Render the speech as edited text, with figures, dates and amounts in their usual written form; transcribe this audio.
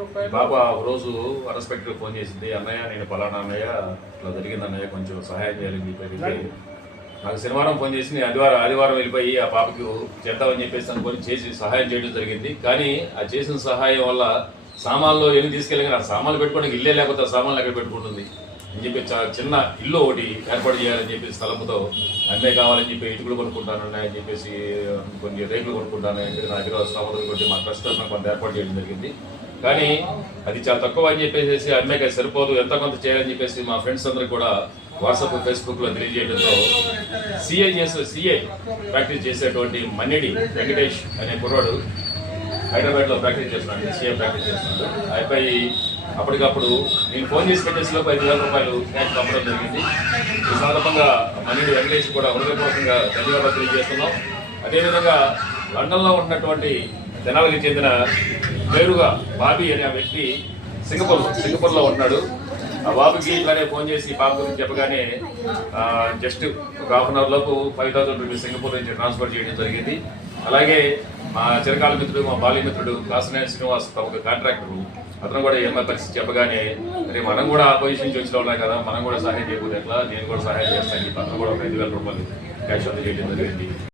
పాప ఒక రోజు అన్ఎక్స్పెక్టెడ్ ఫోన్ చేసింది, అన్నయ్య నేను పలానా అన్నయ్య ఇట్లా జరిగింది అన్నయ్య కొంచెం సహాయం చేయాలని చెప్పి నాకు శనివారం ఫోన్ చేసి నేను ఆదివారం వెళ్ళిపోయి ఆ పాపకి చేద్దామని చెప్పేసి అనుకొని చేసి సహాయం చేయడం జరిగింది. కానీ ఆ చేసిన సహాయం వల్ల సామాన్లు ఎన్ని తీసుకెళ్ళి ఆ సామాన్లు పెట్టుకోవడానికి ఇల్లే లేకపోతే ఆ సామాన్లు ఎక్కడ పెట్టుకుంటుంది అని చెప్పి చిన్న ఇల్లు ఒకటి ఏర్పాటు చేయాలని చెప్పి స్థలంతో అమ్మే కావాలని చెప్పి ఇటుకలు కొనుక్కుంటాను అని చెప్పేసి కొన్ని రేట్లు కొనుక్కుంటాను ఎందుకంటే నా దగ్గర స్థలం కొట్టి మా ట్రస్ట్ కొంత ఏర్పాటు చేయడం జరిగింది. కానీ అది చాలా తక్కువ అని చెప్పేసి అమ్మాయికి సరిపోదు ఎంత కొంత చేయాలని చెప్పేసి మా ఫ్రెండ్స్ అందరూ కూడా వాట్సాప్ ఫేస్బుక్లో తెలియజేయడంతో సిఏ ప్రాక్టీస్ చేసేటువంటి మన్నిడి వెంకటేష్ అనే కుర్రాడు హైదరాబాద్లో ప్రాక్టీస్ చేస్తున్నాడు, సిఏ ప్రాక్టీస్ చేస్తున్నాడు. అయిపోయి అప్పటికప్పుడు నేను ఫోన్ చేసి పెట్టేసిలోపు 5,000 రూపాయలు క్యాష్ పంపడం జరిగింది. ఈ సందర్భంగా మన్నిడి వెంకటేష్ కూడా హృదయపూర్వకంగా ధన్యవాదాలు తెలియజేస్తున్నాం. అదేవిధంగా లండన్లో ఉన్నటువంటి తెనాలికి చెందిన పేరుగా బాబీ అనే ఆ వ్యక్తి సింగపూర్లో ఉన్నాడు. ఆ బాబుకి ఇట్లానే ఫోన్ చేసి పాప గురించి చెప్పగానే జస్ట్ ఒక హాఫ్ అన్ అవర్ లోపు 5,000 రూపీస్ సింగపూర్ నుంచి ట్రాన్స్ఫర్ చేయడం జరిగింది. అలాగే మా చిరకాల మిత్రుడు మా బాల్య మిత్రుడు కాసినేని శ్రీనివాస్ ఒక కాంట్రాక్టర్, అతను కూడా ఏమో పరిస్థితి చెప్పగానే అరే మనం కూడా ఆ పొజిషన్ నుంచి వచ్చిన వాళ్ళం కదా, మనం కూడా సహాయం చేయకూడదు ఎట్లా, నేను కూడా సహాయం చేస్తాను. అతను కూడా ఒక 5,000 రూపాయలు క్యాష్ అవుట్ చేయడం జరిగింది.